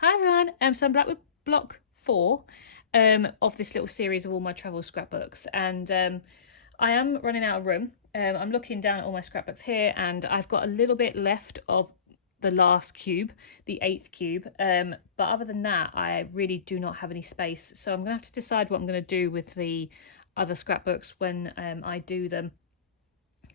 Hi everyone, so I'm back with block 4 of this little series of all my travel scrapbooks, and I am running out of room. I'm looking down at all my scrapbooks here, and I've got a little bit left of the last cube, the 8th cube, but other than that I really do not have any space, so I'm going to have to decide what I'm going to do with the other scrapbooks when I do them.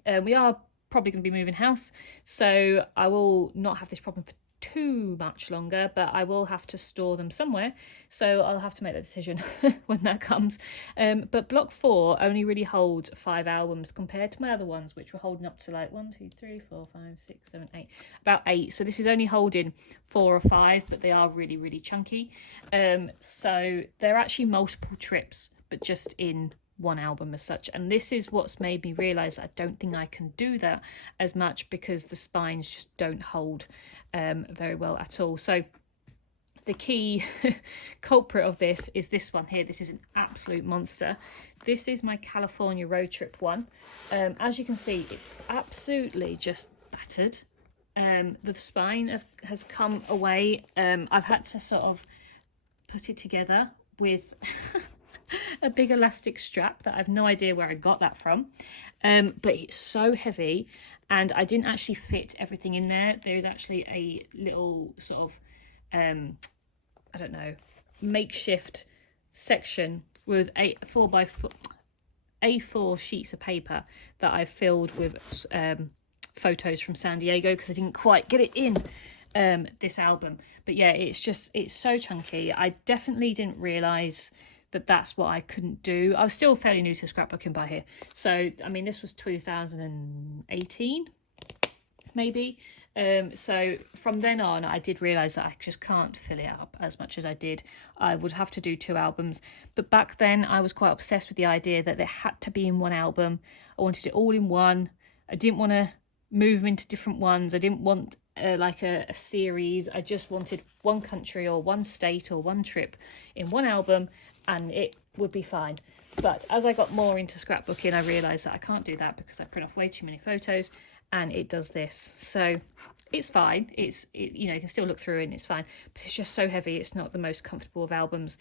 We are probably going to be moving house, so I will not have this problem for too much longer, but I will have to store them somewhere, so I'll have to make that decision when that comes. But block 4 only really holds 5 albums compared to my other ones, which were holding up to like 1 2 3 4 5 6 7 8, about 8. So this is only holding 4 or 5, but they are really chunky. So they're actually multiple trips, but just in one album as such, and this is what's made me realize I don't think I can do that as much, because the spines just don't hold very well at all. So the key culprit of this is this one here. This is an absolute monster. This is my California road trip one. As you can see, it's absolutely just battered. The spine has come away. I've had to sort of put it together with a big elastic strap that I've no idea where I got that from, but it's so heavy, and I didn't actually fit everything in there. There's actually a little sort of I don't know, makeshift section with A4 sheets of paper that I filled with photos from San Diego, because I didn't quite get it in this album. But yeah, it's so chunky. I definitely didn't realize that that's what I couldn't do. I was still fairly new to scrapbooking by here, so I mean this was 2018 maybe. So from then on I did realise that I just can't fill it up as much as I did. I would have to do 2 albums, but back then I was quite obsessed with the idea that they had to be in one album. I wanted it all in one. I didn't want to move them into different ones. I didn't want like a series. I just wanted one country or one state or one trip in one album, and it would be fine. But as I got more into scrapbooking, I realised that I can't do that because I print off way too many photos, and it does this. So it's fine. You know, you can still look through it and it's fine, but it's just so heavy. It's not the most comfortable of albums,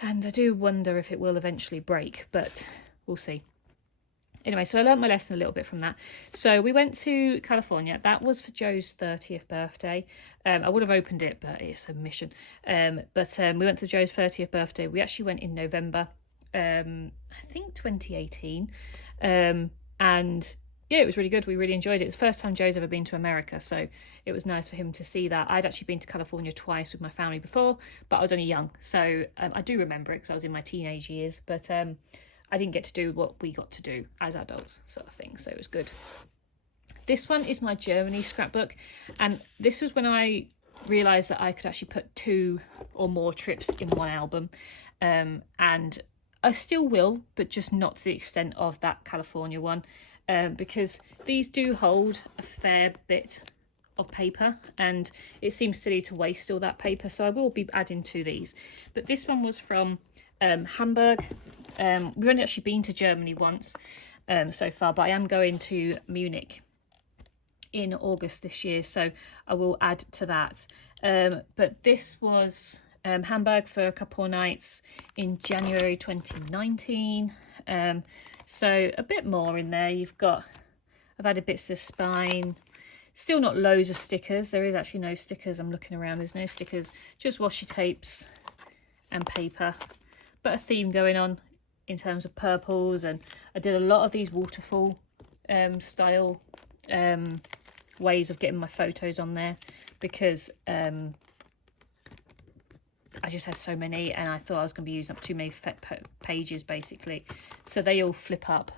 and I do wonder if it will eventually break, but we'll see. Anyway, so I learned my lesson a little bit from that. So we went to California. That was for Joe's 30th birthday. I would have opened it, but it's a mission. But we went to Joe's 30th birthday. We actually went in November, I think 2018. And yeah, it was really good. We really enjoyed it. It's the first time Joe's ever been to America, so it was nice for him to see that. I'd actually been to California twice with my family before, but I was only young. So I do remember it because I was in my teenage years, but I didn't get to do what we got to do as adults, sort of thing, so it was good. This one is my Germany scrapbook, and this was when I realised that I could actually put 2 or more trips in one album, and I still will, but just not to the extent of that California one, because these do hold a fair bit of paper, and it seems silly to waste all that paper, so I will be adding to these. But this one was from Hamburg. We've only actually been to Germany once so far, but I am going to Munich in August this year, so I will add to that. But this was Hamburg for a couple of nights in January 2019. So a bit more in there. I've added bits of spine. Still not loads of stickers. There is actually no stickers. I'm looking around. There's no stickers, just washi tapes and paper, but a theme going on in terms of purples. And I did a lot of these waterfall style ways of getting my photos on there, because I just had so many and I thought I was going to be using up too many pages basically, so they all flip up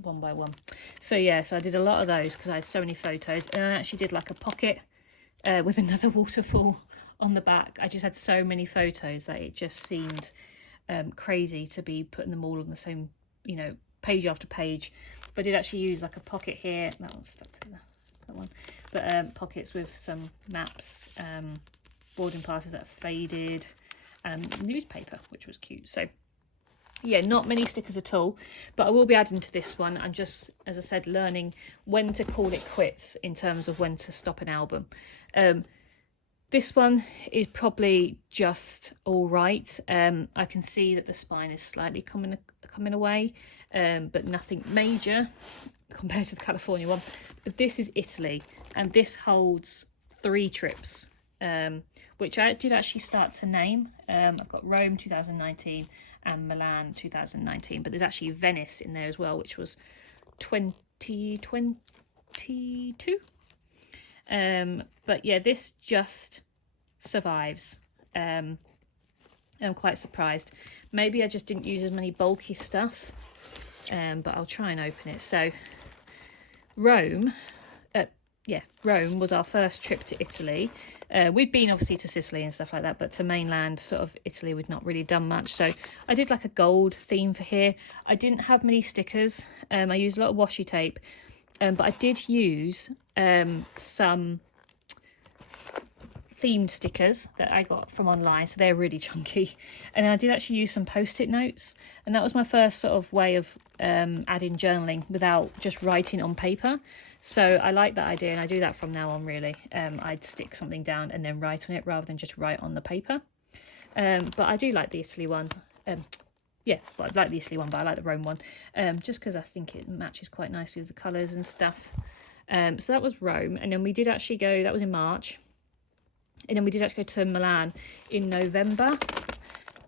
one by one. So yeah, so I did a lot of those because I had so many photos, and I actually did like a pocket with another waterfall on the back. I just had so many photos that it just seemed crazy to be putting them all on the same, you know, page after page. But I did actually use like a pocket here. That one's stuck to that one. But pockets with some maps, boarding passes that faded, and newspaper, which was cute. So yeah, not many stickers at all, but I will be adding to this one. I'm just, as I said, learning when to call it quits in terms of when to stop an album. This one is probably just all right. I can see that the spine is slightly coming away, but nothing major compared to the California one. But this is Italy, and this holds 3 trips, which I did actually start to name. I've got Rome 2019 and Milan 2019, but there's actually Venice in there as well, which was 2022. But yeah, this just survives, and I'm quite surprised. Maybe I just didn't use as many bulky stuff, but I'll try and open it. So Rome was our first trip to Italy. We'd been obviously to Sicily and stuff like that, but to mainland sort of Italy we'd not really done much. So I did like a gold theme for here. I didn't have many stickers. I used a lot of washi tape, but I did use some themed stickers that I got from online, so they're really chunky. And I did actually use some post-it notes, and that was my first sort of way of adding journaling without just writing on paper. So I like that idea, and I do that from now on really. I'd stick something down and then write on it rather than just write on the paper. But I do like the Italy one. Yeah, well, I like the Italy one, but I like the Rome one, just because I think it matches quite nicely with the colours and stuff. So that was Rome, and then we did actually go, that was in March, and then we did actually go to Milan in November.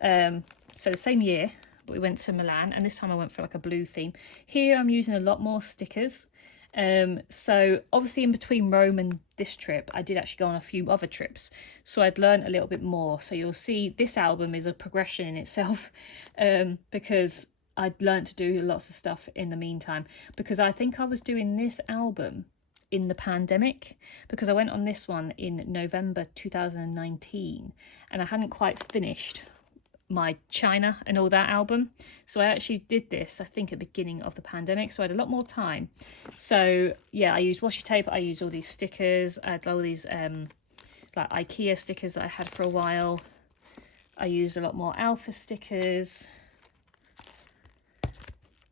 So the same year, but we went to Milan, and this time I went for like a blue theme. Here I'm using a lot more stickers. So obviously in between Rome and this trip, I did actually go on a few other trips, so I'd learned a little bit more. So you'll see this album is a progression in itself, because I'd learned to do lots of stuff in the meantime, because I think I was doing this album in the pandemic, because I went on this one in November 2019 and I hadn't quite finished my China and all that album. So I actually did this, I think, at the beginning of the pandemic, so I had a lot more time. So yeah, I used washi tape, I used all these stickers, I had all these like IKEA stickers that I had for a while. I used a lot more alpha stickers.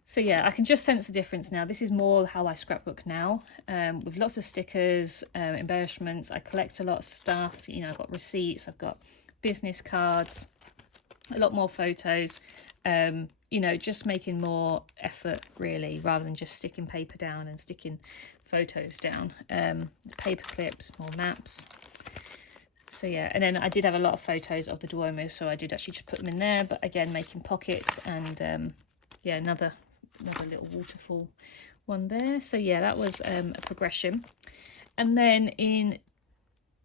So yeah, I can just sense the difference now. This is more how I scrapbook now, with lots of stickers, embellishments. I collect a lot of stuff, you know, I've got receipts, I've got business cards, a lot more photos, you know, just making more effort really, rather than just sticking paper down and sticking photos down. Paper clips, more maps. So yeah, and then I did have a lot of photos of the Duomo, so I did actually just put them in there, but again, making pockets, and yeah, another little waterfall one there. So yeah, that was a progression. And then in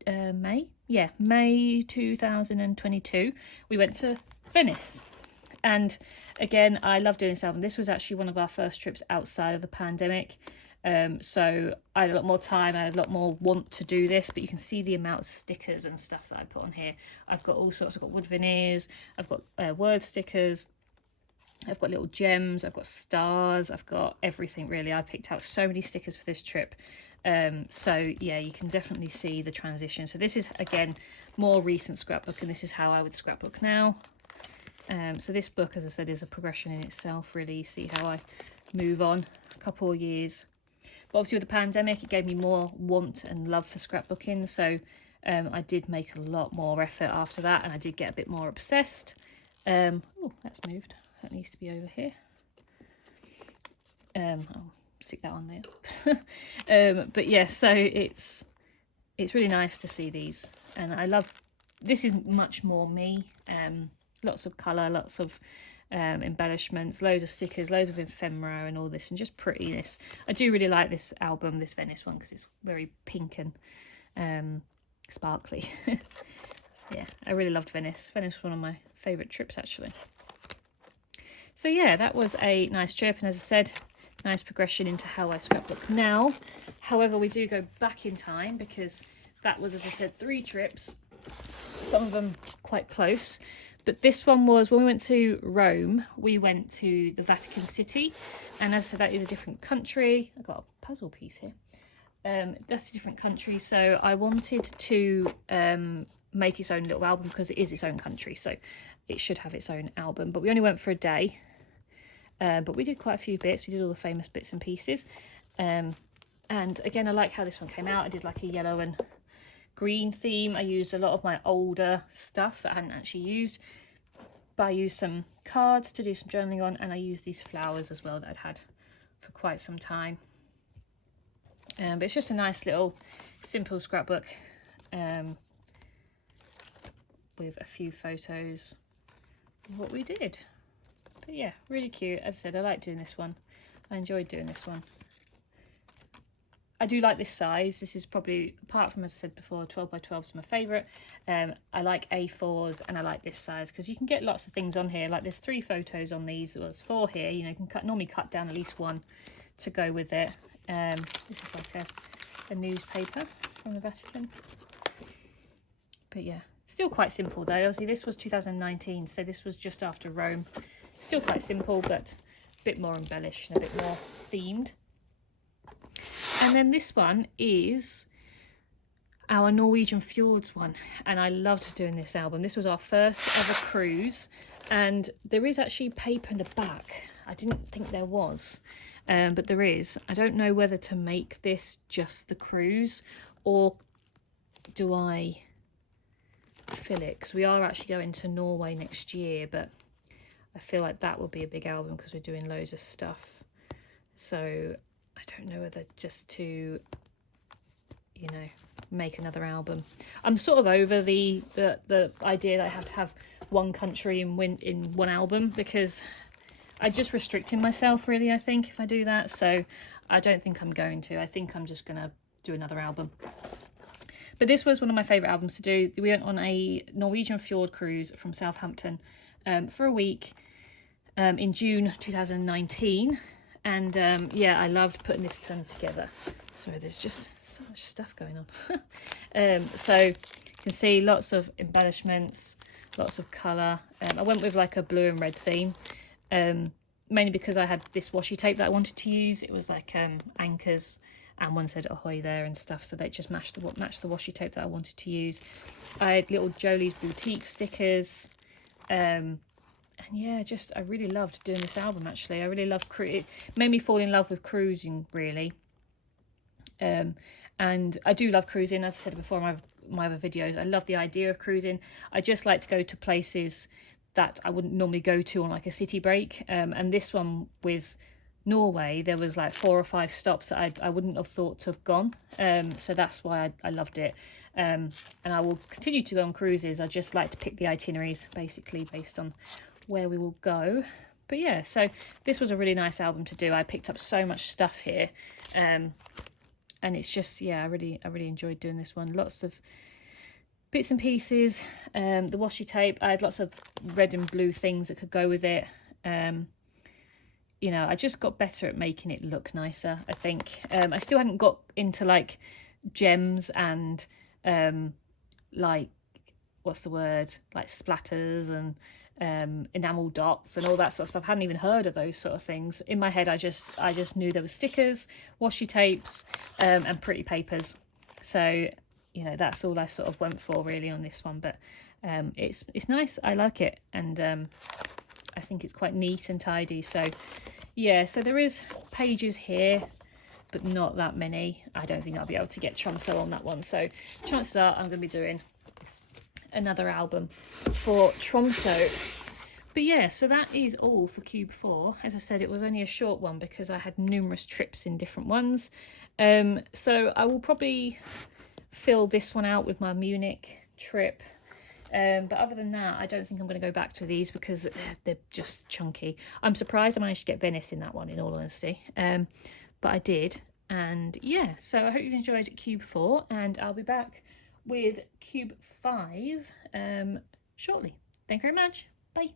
May 2022, we went to Venice, and again, I love doing this album. This was actually one of our first trips outside of the pandemic, so I had a lot more time, I had a lot more want to do this. But you can see the amount of stickers and stuff that I put on here. I've got all sorts. I've got wood veneers, I've got word stickers, I've got little gems, I've got stars, I've got everything really. I picked out so many stickers for this trip. So yeah, you can definitely see the transition. So this is, again, more recent scrapbook, and this is how I would scrapbook now. So this book, as I said, is a progression in itself really. You see how I move on a couple of years. But obviously with the pandemic, it gave me more want and love for scrapbooking. So I did make a lot more effort after that, and I did get a bit more obsessed. Oh, that's moved. That needs to be over here. I'll stick that on there. But yeah, so it's really nice to see these, and I love, this is much more me. Lots of colour, lots of embellishments, loads of stickers, loads of ephemera and all this, and just prettiness. I do really like this album, this Venice one, because it's very pink and sparkly. Yeah, I really loved Venice. Venice was one of my favourite trips actually. So yeah, that was a nice trip, and as I said, nice progression into how I scrapbook now. However, we do go back in time, because that was, as I said, 3 trips, some of them quite close. But this one was, when we went to Rome, we went to the Vatican City, and as I said, that is a different country. I've got a puzzle piece here. That's a different country, so I wanted to make its own little album, because it is its own country, so it should have its own album. But we only went for a day, but we did quite a few bits. We did all the famous bits and pieces, and again, I like how this one came out. I did like a yellow and green theme. I used a lot of my older stuff that I hadn't actually used, but I used some cards to do some journaling on, and I used these flowers as well that I'd had for quite some time. But it's just a nice little simple scrapbook with a few photos of what we did. But yeah, really cute. As I said, I like doing this one. I enjoyed doing this one. I do like this size. This is probably, apart from, as I said before, 12 by 12 is my favourite. I like A4s, and I like this size because you can get lots of things on here. Like there's 3 photos on these, well, there's 4 here. You know, you can normally cut down at least one to go with it. This is like a newspaper from the Vatican. But yeah, still quite simple though. Obviously this was 2019, so this was just after Rome. Still quite simple, but a bit more embellished and a bit more themed. And then this one is our Norwegian Fjords one, and I loved doing this album. This was our first ever cruise, and there is actually paper in the back. I didn't think there was, but there is. I don't know whether to make this just the cruise, or do I fill it, because we are actually going to Norway next year, but I feel like that will be a big album because we're doing loads of stuff. So I don't know whether just to, you know, make another album. I'm sort of over the idea that I have to have one country in one album, because I just restricting myself really, I think, if I do that. So I don't think I'm going to. I think I'm just going to do another album. But this was one of my favourite albums to do. We went on a Norwegian fjord cruise from Southampton for a week in June 2019. And yeah, I loved putting this ton together. Sorry, there's just so much stuff going on. So you can see lots of embellishments, lots of colour. I went with like a blue and red theme, mainly because I had this washi tape that I wanted to use. It was like anchors, and one said ahoy there and stuff, so they just matched the washi tape that I wanted to use. I had little Jolie's Boutique stickers. And yeah, just I really loved doing this album. Actually, I really loved it made me fall in love with cruising, really. And I do love cruising, as I said before in my other videos. I love the idea of cruising. I just like to go to places that I wouldn't normally go to on like a city break. And this one with Norway, there was like 4 or 5 stops that I wouldn't have thought to have gone. So that's why I loved it. And I will continue to go on cruises. I just like to pick the itineraries basically based on where we will go. But yeah, so this was a really nice album to do. I picked up so much stuff here, and it's just, yeah, I really enjoyed doing this one. Lots of bits and pieces. The washi tape, I had lots of red and blue things that could go with it. You know, I just got better at making it look nicer, I think. I still hadn't got into like gems and like, what's the word, like splatters and enamel dots and all that sort of stuff. I hadn't even heard of those sort of things. In my head, I just knew there were stickers, washi tapes, and pretty papers. So, you know, that's all I sort of went for really on this one. But it's nice. I like it, and I think it's quite neat and tidy. So yeah, so there is pages here, but not that many. I don't think I'll be able to get Tromso on that one. So chances are I'm going to be doing another album for Tromso. But yeah, so that is all for Cube 4. As I said, it was only a short one because I had numerous trips in different ones. So I will probably fill this one out with my Munich trip. But other than that, I don't think I'm going to go back to these because they're just chunky. I'm surprised I managed to get Venice in that one, in all honesty. But I did. And yeah, so I hope you enjoyed Cube 4, and I'll be back with Cube 5 shortly. Thank you very much. Bye.